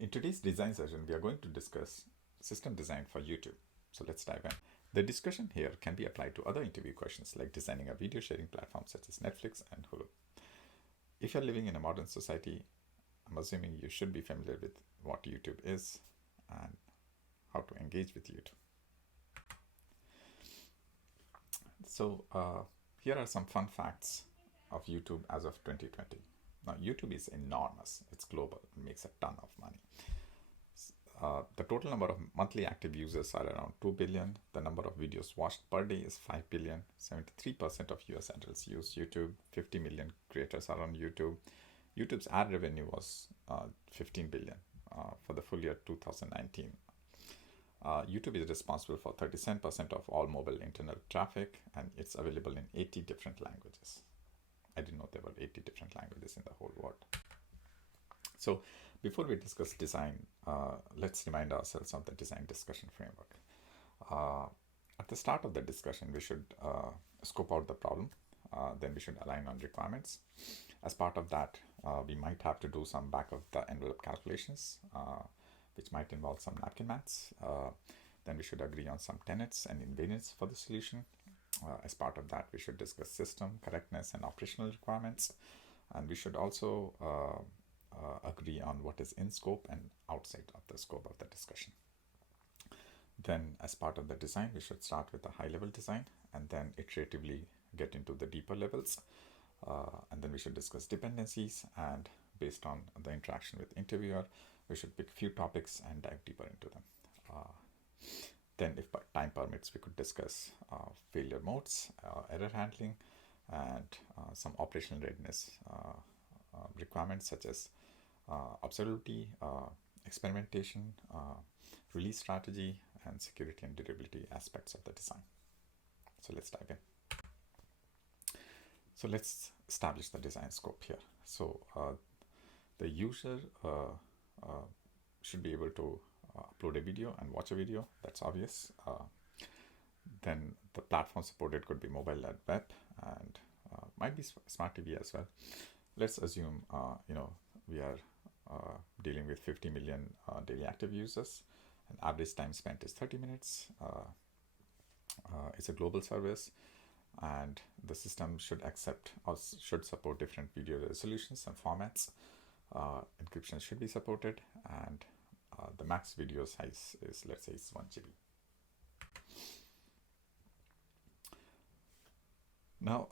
In today's design session, we are going to discuss system design for YouTube. So let's dive in. The discussion here can be applied to other interview questions like designing a video sharing platform such as Netflix and Hulu. If you're living in a modern society, I'm assuming you should be familiar with what YouTube is and how to engage with YouTube. So here are some fun facts of YouTube as of 2020. Now, YouTube is enormous. It's global. It makes a ton of money. The total number of monthly active users are around 2 billion. The number of videos watched per day is 5 billion. 73% of US adults use YouTube. 50 million creators are on YouTube. YouTube's ad revenue was 15 billion for the full year 2019. YouTube is responsible for 37% of all mobile internet traffic, and it's available in 80 different languages. I didn't know there were 80 different languages in the whole world. So before we discuss design, let's remind ourselves of the design discussion framework. At the start of the discussion, we should scope out the problem. Then we should align on requirements. As part of that, we might have to do some back of the envelope calculations, which might involve some napkin maths. Then we should agree on some tenets and invariants for the solution. As part of that, we should discuss system correctness and operational requirements. And we should also agree on what is in scope and outside of the scope of the discussion. Then as part of the design, we should start with a high-level design and then iteratively get into the deeper levels. And then we should discuss dependencies, and based on the interaction with interviewer, we should pick a few topics and dive deeper into them. Then if time permits, we could discuss failure modes, error handling, and some operational readiness requirements such as observability, experimentation, release strategy, and security and durability aspects of the design. So let's dive in. So let's establish the design scope here. So the user should be able to upload a video and watch a video. That's obvious. Then the platform supported could be mobile and web, and might be smart TV as well. Let's assume we are dealing with 50 million daily active users, and average time spent is 30 minutes. It's a global service, and the system should accept or should support different video resolutions and formats. Encryption should be supported, and the max video size is, let's say, it's 1 GB. Now,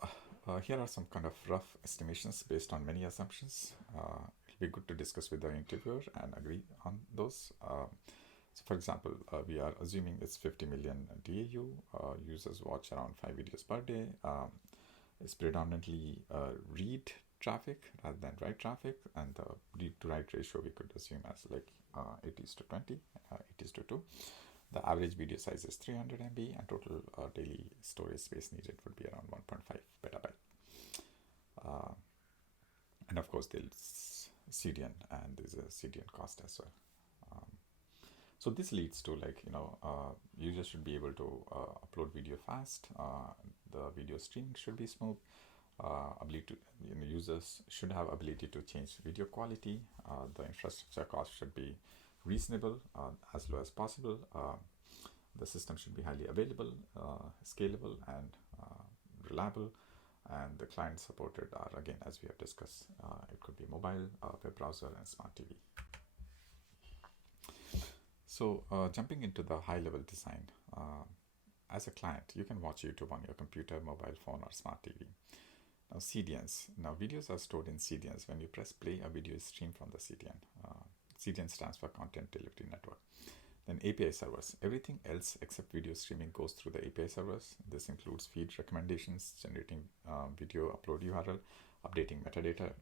here are some kind of rough estimations based on many assumptions. It'll be good to discuss with the interviewer and agree on those. So for example, we are assuming it's 50 million DAU, users watch around 5 videos per day. It's predominantly read traffic rather than write traffic, and the read to write ratio we could assume as like 80:20, 80:2. The average video size is 300 MB, and total daily storage space needed would be around 1.5 petabyte. And of course, there's CDN, and there's a CDN cost as well. So this leads to users should be able to upload video fast. The video streaming should be smooth. Users should have ability to change video quality. The infrastructure cost should be reasonable, as low as possible. The system should be highly available, scalable, and reliable. And the clients supported are, again, as we have discussed, it could be mobile, web browser, and smart TV. So jumping into the high-level design, as a client, you can watch YouTube on your computer, mobile phone, or smart TV. Now, CDNs. Now, videos are stored in CDNs. When you press play, a video is streamed from the CDN. CDN stands for Content Delivery Network. Then API servers. Everything else except video streaming goes through the API servers. This includes feed recommendations, generating video upload URL, updating metadata,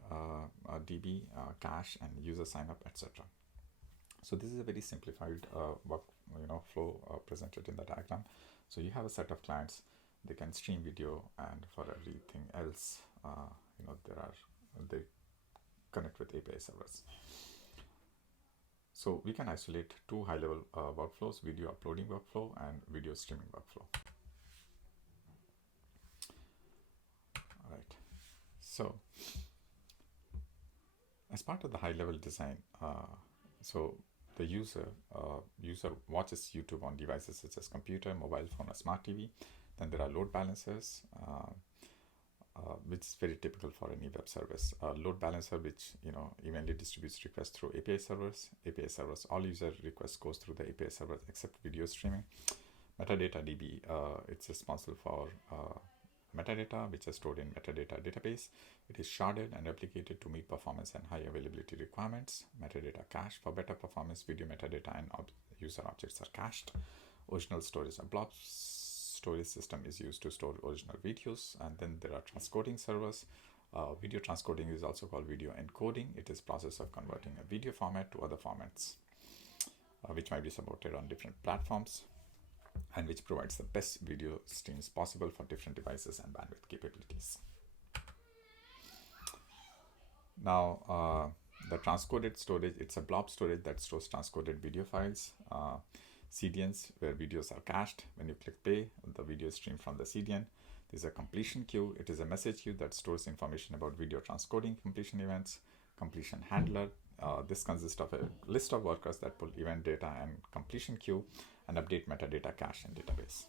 DB, cache, and user sign-up, etc. So this is a very simplified flow presented in the diagram. So you have a set of clients. They can stream video, and for everything else, they connect with API servers. So we can isolate two high-level workflows: video uploading workflow and video streaming workflow. All right. So as part of the high-level design, So the user watches YouTube on devices such as computer, mobile phone, or smart TV. Then there are load balancers, which is very typical for any web service. Load balancer, which evenly distributes requests through API servers. API servers, all user requests goes through the API servers except video streaming. Metadata DB, it's responsible for metadata, which is stored in metadata database. It is sharded and replicated to meet performance and high availability requirements. Metadata cache, for better performance, video metadata and user objects are cached. Original storage, a blob storage system is used to store original videos. And then there are transcoding servers. Video transcoding is also called video encoding. It is process of converting a video format to other formats, which might be supported on different platforms, and which provides the best video streams possible for different devices and bandwidth capabilities. Now, the transcoded storage, it's a blob storage that stores transcoded video files. CDNs, where videos are cached. When you click play, the video is streamed from the CDN. There's a completion queue. It is a message queue that stores information about video transcoding completion events. Completion handler. This consists of a list of workers that pull event data and completion queue and update metadata cache and database.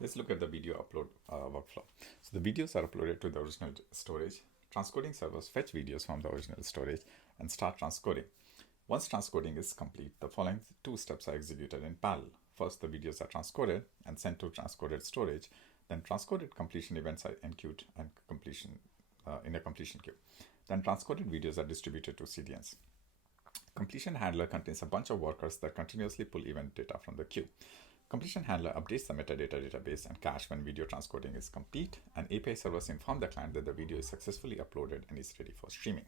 Let's look at the video upload workflow. So the videos are uploaded to the original storage. Transcoding servers fetch videos from the original storage and start transcoding. Once transcoding is complete, the following two steps are executed in parallel. First, the videos are transcoded and sent to transcoded storage. Then transcoded completion events are enqueued and in a completion queue. Then transcoded videos are distributed to CDNs. Completion handler contains a bunch of workers that continuously pull event data from the queue. Completion handler updates the metadata database and cache when video transcoding is complete, and API servers inform the client that the video is successfully uploaded and is ready for streaming.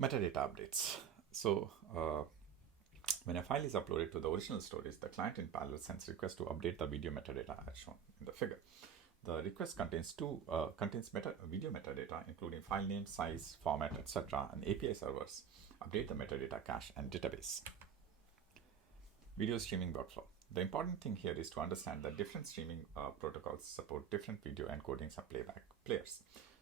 Metadata updates. So when a file is uploaded to the original storage, the client in parallel sends requests to update the video metadata as shown in the figure. The request contains video metadata, including file name, size, format, etc., and API servers update the metadata cache and database. Video streaming workflow. The important thing here is to understand that different streaming protocols support different video encodings and playback players.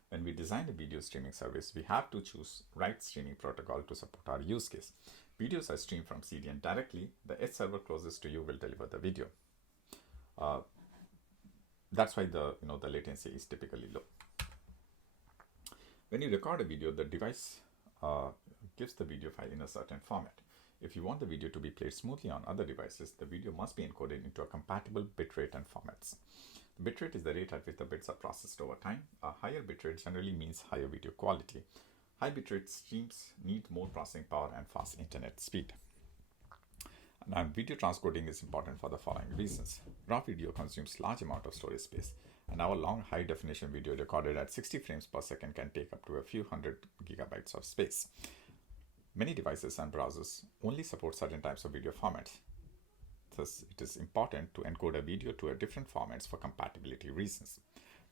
When we design a video streaming service, we have to choose right streaming protocol to support our use case. Videos are streamed from CDN directly. The edge server closest to you will deliver the video. That's why the latency is typically low. When you record a video, the device gives the video file in a certain format. If you want the video to be played smoothly on other devices, the video must be encoded into a compatible bitrate and formats. The bitrate is the rate at which the bits are processed over time. A higher bitrate generally means higher video quality. High bitrate streams need more processing power and fast internet speed. Now, video transcoding is important for the following reasons. Raw video consumes large amount of storage space, and our long high-definition video recorded at 60 frames per second can take up to a few hundred gigabytes of space. Many devices and browsers only support certain types of video formats. Thus, it is important to encode a video to different formats for compatibility reasons.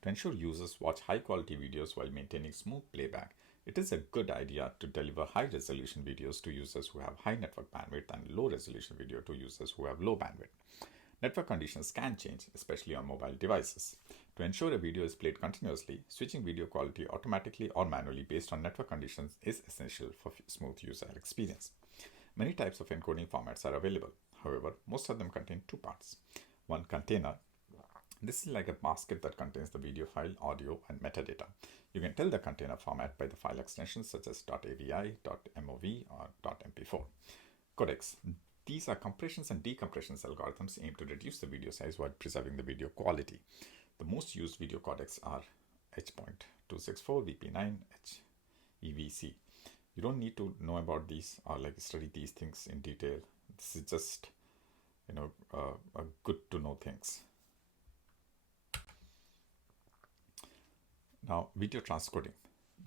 To ensure users watch high-quality videos while maintaining smooth playback, it is a good idea to deliver high-resolution videos to users who have high network bandwidth and low-resolution video to users who have low bandwidth. Network conditions can change, especially on mobile devices. To ensure a video is played continuously, switching video quality automatically or manually based on network conditions is essential for smooth user experience. Many types of encoding formats are available. However, most of them contain two parts. One, container. This is like a basket that contains the video file, audio, and metadata. You can tell the container format by the file extensions such as .avi, .mov, or .mp4. Codecs. These are compressions and decompressions algorithms aimed to reduce the video size while preserving the video quality. The most used video codecs are H.264, VP9, HEVC. You don't need to know about these or study these things in detail. This is just, good to know things. Now, video transcoding.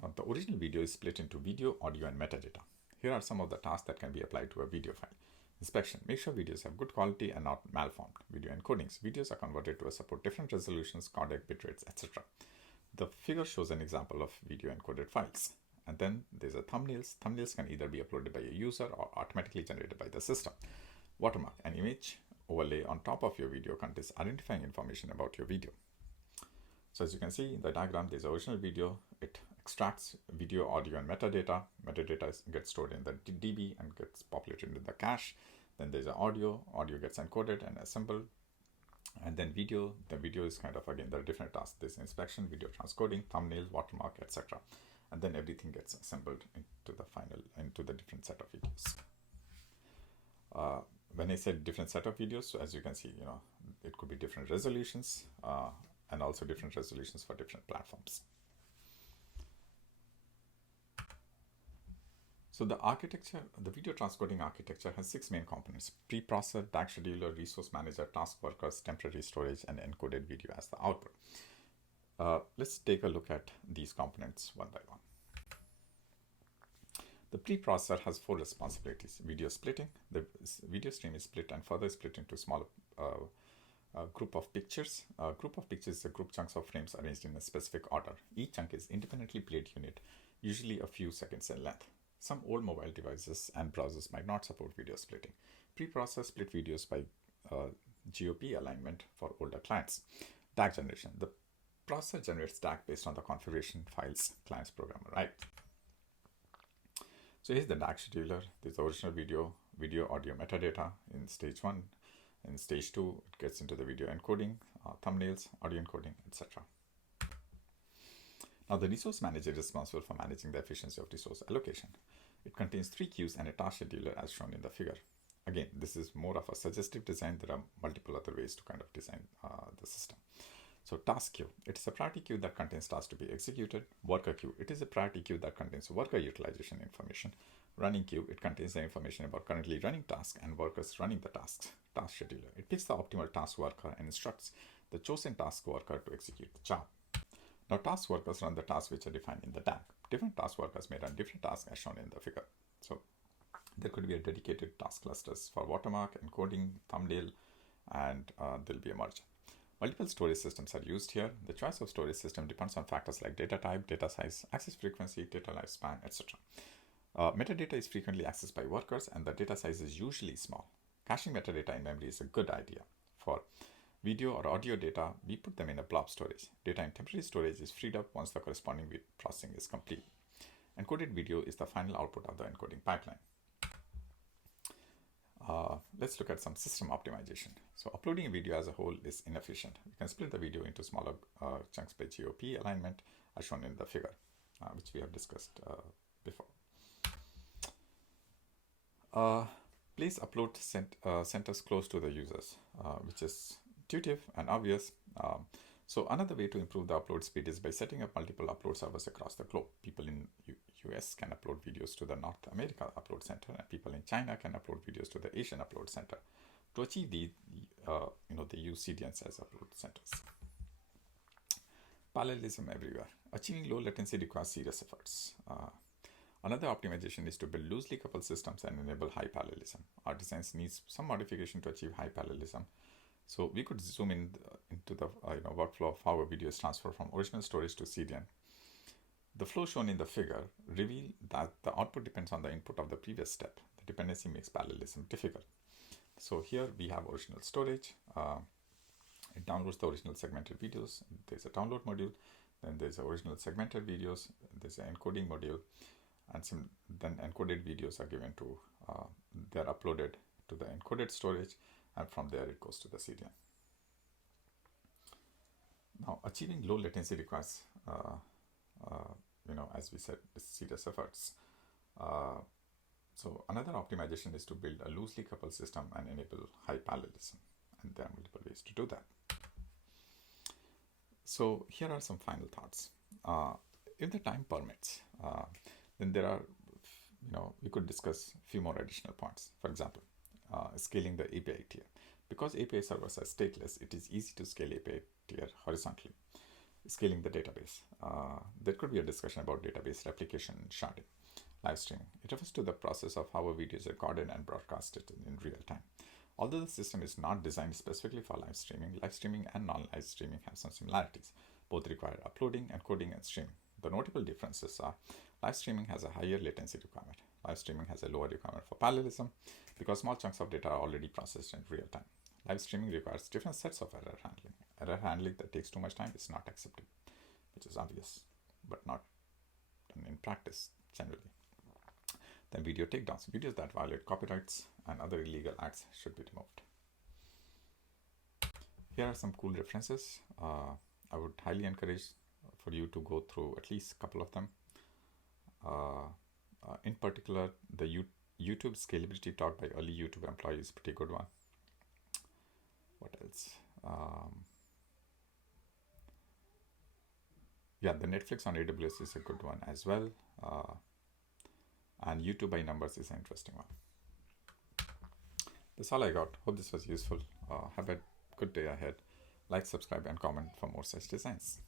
Now, the original video is split into video, audio, and metadata. Here are some of the tasks that can be applied to a video file. Inspection. Make sure videos have good quality and not malformed. Video encodings. Videos are converted to support different resolutions, codec, bitrates, etc. The figure shows an example of video encoded files. And then there's a thumbnails. Thumbnails can either be uploaded by a user or automatically generated by the system. Watermark. An image overlay on top of your video contains identifying information about your video. So as you can see in the diagram, there's the original video. It extracts video, audio, and metadata. Metadata gets stored in the DB and gets populated into the cache. Then there's audio. Audio gets encoded and assembled. And then video. The video is kind of, again, there are different tasks. There's inspection, video transcoding, thumbnail, watermark, etc. And then everything gets assembled into the different set of videos. When I said different set of videos, so as you can see, it could be different resolutions and also different resolutions for different platforms. So the architecture, the video transcoding architecture has 6 main components: preprocessor, DAG scheduler, resource manager, task workers, temporary storage, and encoded video as the output. Let's take a look at these components one by one. The preprocessor has 4 responsibilities: video splitting. The video stream is split and further split into smaller group of pictures. A group of pictures is a group chunks of frames arranged in a specific order. Each chunk is independently played unit, usually a few seconds in length. Some old mobile devices and browsers might not support video splitting. Preprocessor split videos by GOP alignment for older clients. DAG generation. The processor generates DAG based on the configuration files client's programmer write. So here's the DAG scheduler. There's the original video, audio, metadata in stage 1. In stage 2, it gets into the video encoding, thumbnails, audio encoding, etc. Now the resource manager is responsible for managing the efficiency of resource allocation. It contains 3 queues and a task scheduler as shown in the figure. Again, this is more of a suggestive design. There are multiple other ways to kind of design the system. So task queue, it is a priority queue that contains tasks to be executed. Worker queue, it is a priority queue that contains worker utilization information. Running queue, it contains the information about currently running tasks and workers running the tasks. Task scheduler, it picks the optimal task worker and instructs the chosen task worker to execute the job. Now task workers run the tasks which are defined in the DAG. Different task workers may run different tasks as shown in the figure. So there could be a dedicated task clusters for watermark, encoding, thumbnail, and there'll be a merge. Multiple storage systems are used here. The choice of storage system depends on factors like data type, data size, access frequency, data lifespan, etc. Metadata is frequently accessed by workers and the data size is usually small. Caching metadata in memory is a good idea. For video or audio data, we put them in a blob storage. Data in temporary storage is freed up once the corresponding processing is complete. Encoded video is the final output of the encoding pipeline. Let's look at some system optimization. So uploading a video as a whole is inefficient. You can split the video into smaller chunks by GOP alignment as shown in the figure, which we have discussed before. Place upload centers close to the users, which is intuitive and obvious. So another way to improve the upload speed is by setting up multiple upload servers across the globe. People in US can upload videos to the North America Upload Center, and people in China can upload videos to the Asian Upload Center. To achieve these, they use CDNs as upload centers. Parallelism everywhere. Achieving low latency requires serious efforts. Another optimization is to build loosely coupled systems and enable high parallelism. Our designs needs some modification to achieve high parallelism. So we could zoom in into the workflow of how a video is transferred from original storage to CDN. The flow shown in the figure reveal that the output depends on the input of the previous step. The dependency makes parallelism difficult. So here we have original storage. It downloads the original segmented videos. There's a download module. Then there's original segmented videos. There's an encoding module. And then encoded videos are given to, they're uploaded to the encoded storage, and from there it goes to the CDN. Now, achieving low latency requires, as we said, serious efforts. So another optimization is to build a loosely coupled system and enable high parallelism, and there are multiple ways to do that. So here are some final thoughts. If the time permits, then there are, we could discuss a few more additional points. For example, scaling the API tier. Because API servers are stateless, it is easy to scale API tier horizontally. Scaling the database. There could be a discussion about database replication and sharding. Live streaming. It refers to the process of how a video is recorded and broadcasted in real time. Although the system is not designed specifically for live streaming and non-live streaming have some similarities. Both require uploading, encoding, and streaming. The notable differences are live streaming has a higher latency requirement. Live streaming has a lower requirement for parallelism because small chunks of data are already processed in real time. Live streaming requires different sets of error handling. Error handling that takes too much time is not acceptable, which is obvious, but not important in practice generally. Then video takedowns. Videos that violate copyrights and other illegal acts should be removed. Here are some cool references. I would highly encourage for you to go through at least a couple of them. In particular, the YouTube scalability talk by early YouTube employees is a pretty good one. What else? Yeah, the Netflix on AWS is a good one as well. And YouTube by numbers is an interesting one. That's all I got. Hope this was useful. Have a good day ahead. Like, subscribe, and comment for more such designs.